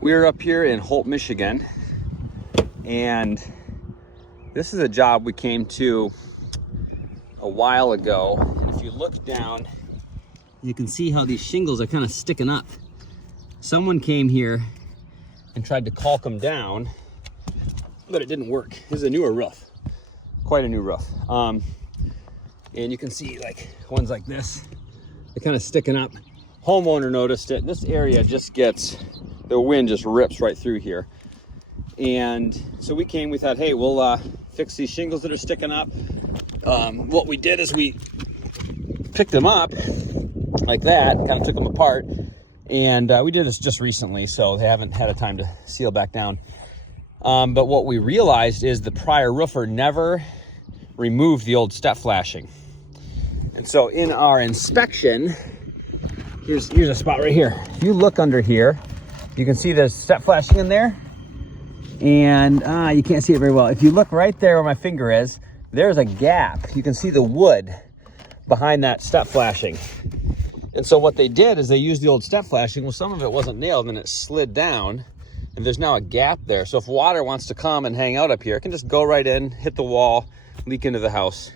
We're up here in Holt, Michigan, and this is a job we came to a while ago. And if you look down, you can see how these shingles are kind of sticking up. Someone came here and tried to caulk them down, but it didn't work. This is a newer roof, quite a new roof. And you can see like ones like this, they're kind of sticking up. Homeowner noticed it. This area just gets, the wind just rips right through here. And so we thought, hey, we'll fix these shingles that are sticking up. What we did is we picked them up like that, kind of took them apart. And we did this just recently, so they haven't had a time to seal back down. But what we realized is the prior roofer never removed the old step flashing. And so in our inspection, here's a spot right here. If you look under here, you can see there's step flashing in there. And you can't see it very well. If you look right there where my finger is, there's a gap. You can see the wood behind that step flashing. And so what they did is they used the old step flashing. Well, some of it wasn't nailed and it slid down, and there's now a gap there. So if water wants to come and hang out up here, it can just go right in, hit the wall, leak into the house.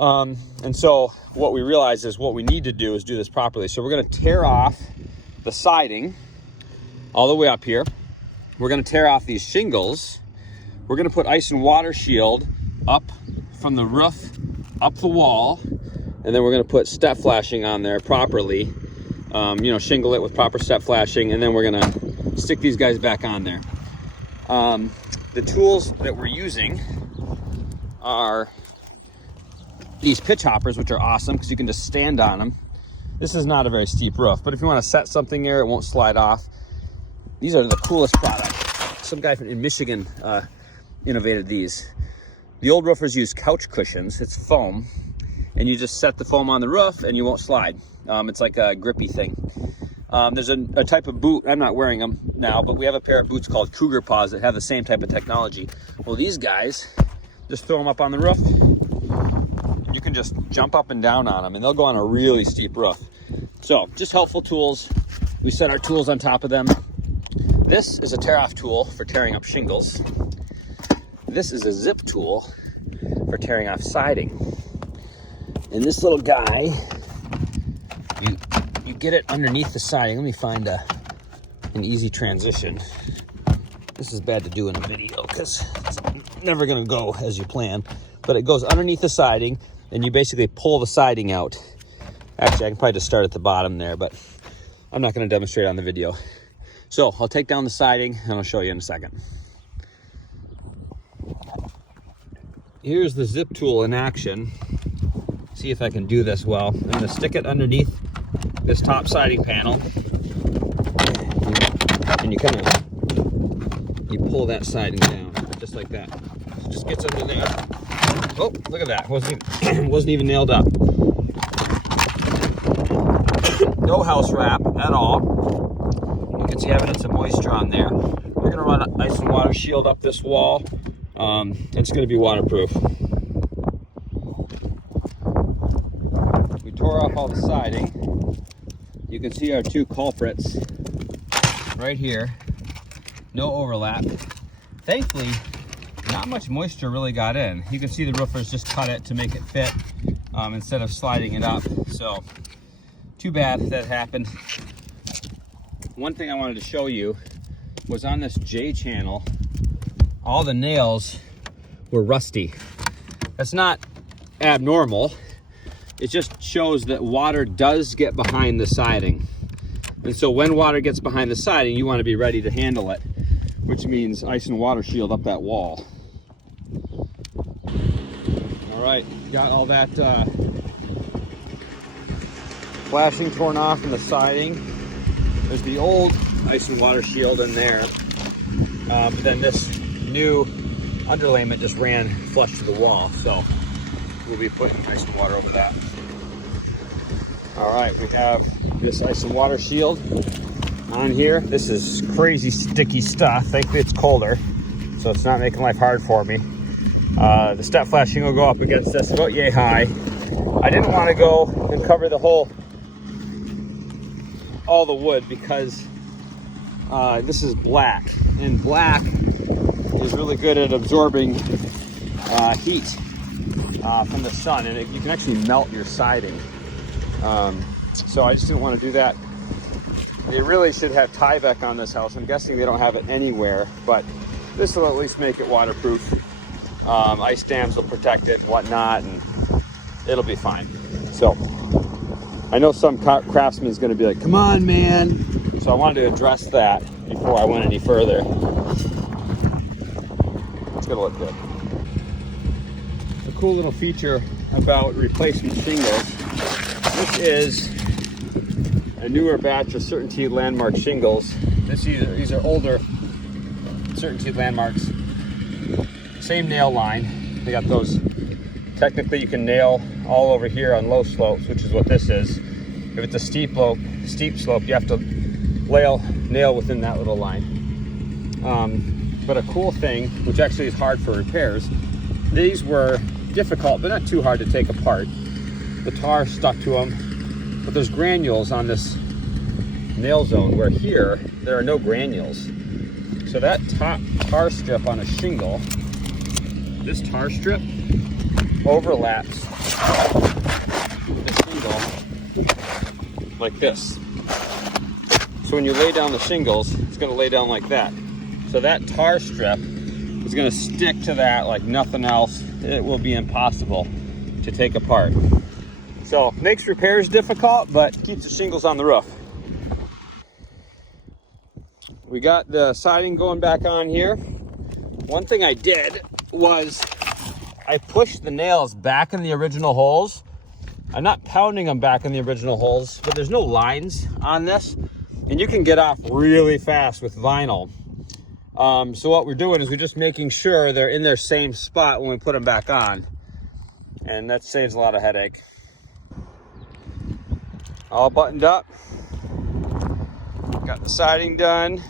And so what we realized is what we need to do is do this properly. So we're gonna tear off the siding all the way up here. We're gonna tear off these shingles. We're gonna put ice and water shield up from the roof, up the wall, and then we're gonna put step flashing on there properly. Shingle it with proper step flashing, and then we're gonna stick these guys back on there. The tools that we're using are these pitch hoppers, which are awesome because you can just stand on them. This is not a very steep roof, but if you want to set something there, it won't slide off. These are the coolest product. Some guy in Michigan innovated these. The old roofers use couch cushions. It's foam, and you just set the foam on the roof and you won't slide. It's like a grippy thing. There's a type of boot, I'm not wearing them now, but we have a pair of boots called Cougar Paws that have the same type of technology. Well, these guys, just throw them up on the roof. You can just jump up and down on them, and they'll go on a really steep roof. So just helpful tools. We set our tools on top of them. This is a tear-off tool for tearing up shingles. This is a zip tool for tearing off siding. And this little guy, you get it underneath the siding. Let me find an easy transition. This is bad to do in a video because it's never gonna go as you plan, but it goes underneath the siding and you basically pull the siding out. Actually, I can probably just start at the bottom there, but I'm not gonna demonstrate on the video. So I'll take down the siding and I'll show you in a second. Here's the zip tool in action. See if I can do this well. I'm gonna stick it underneath this top siding panel, and you pull that siding down just like that. It just gets under there. Oh, look at that! wasn't even nailed up. No house wrap at all. You can see evidence of moisture on there. We're gonna run an ice and water shield up this wall. It's gonna be waterproof. We tore off all the siding. You can see our two culprits right here. No overlap. Thankfully, not much moisture really got in. You can see the roofers just cut it to make it fit instead of sliding it up. So, too bad that happened. One thing I wanted to show you was on this J channel, all the nails were rusty. That's not abnormal. It just shows that water does get behind the siding. And so when water gets behind the siding, you want to be ready to handle it, which means ice and water shield up that wall. All right, got all that flashing torn off in the siding. There's the old ice and water shield in there, but then this new underlayment just ran flush to the wall, so we'll be putting ice and water over that. All right, we have this ice and water shield on here. This is crazy sticky stuff. Thankfully it's colder, so it's not making life hard for me. The step flashing will go up against this about yay high. I didn't want to go and cover all the wood because This is black, and black is really good at absorbing heat from the sun, and you can actually melt your siding. So I just didn't want to do that. They really should have Tyvek on this house. I'm guessing they don't have it anywhere, but this will at least make it waterproof. Ice dams will protect it and whatnot, and it'll be fine. So I know some craftsman's going to be like, come on, man. So I wanted to address that before I went any further. It's going to look good. A cool little feature about replacement shingles. This is a newer batch of Certainty Landmark shingles. These are older Certainty Landmarks. Same nail line. They got those. Technically, you can nail all over here on low slopes, which is what this is. If it's a steep slope, you have to nail within that little line. But a cool thing, which actually is hard for repairs, these were difficult, but not too hard to take apart. The tar stuck to them, but there's granules on this nail zone, where here, there are no granules. So that top tar strip on a shingle, this tar strip overlaps the shingle like this. So when you lay down the shingles, it's going to lay down like that. So that tar strip is going to stick to that like nothing else. It will be impossible to take apart. So makes repairs difficult, but keeps the shingles on the roof. We got the siding going back on here. One thing I did was I pushed the nails back in the original holes. I'm not pounding them back in the original holes, but there's no lines on this, and you can get off really fast with vinyl. So what we're doing is we're just making sure they're in their same spot when we put them back on, and that saves a lot of headache. All buttoned up. Got the siding done.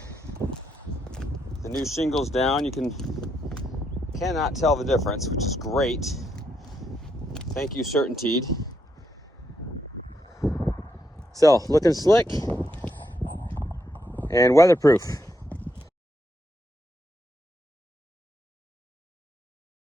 The new shingles down. You cannot tell the difference, which is great. Thank you, Certainty. So, looking slick and weatherproof.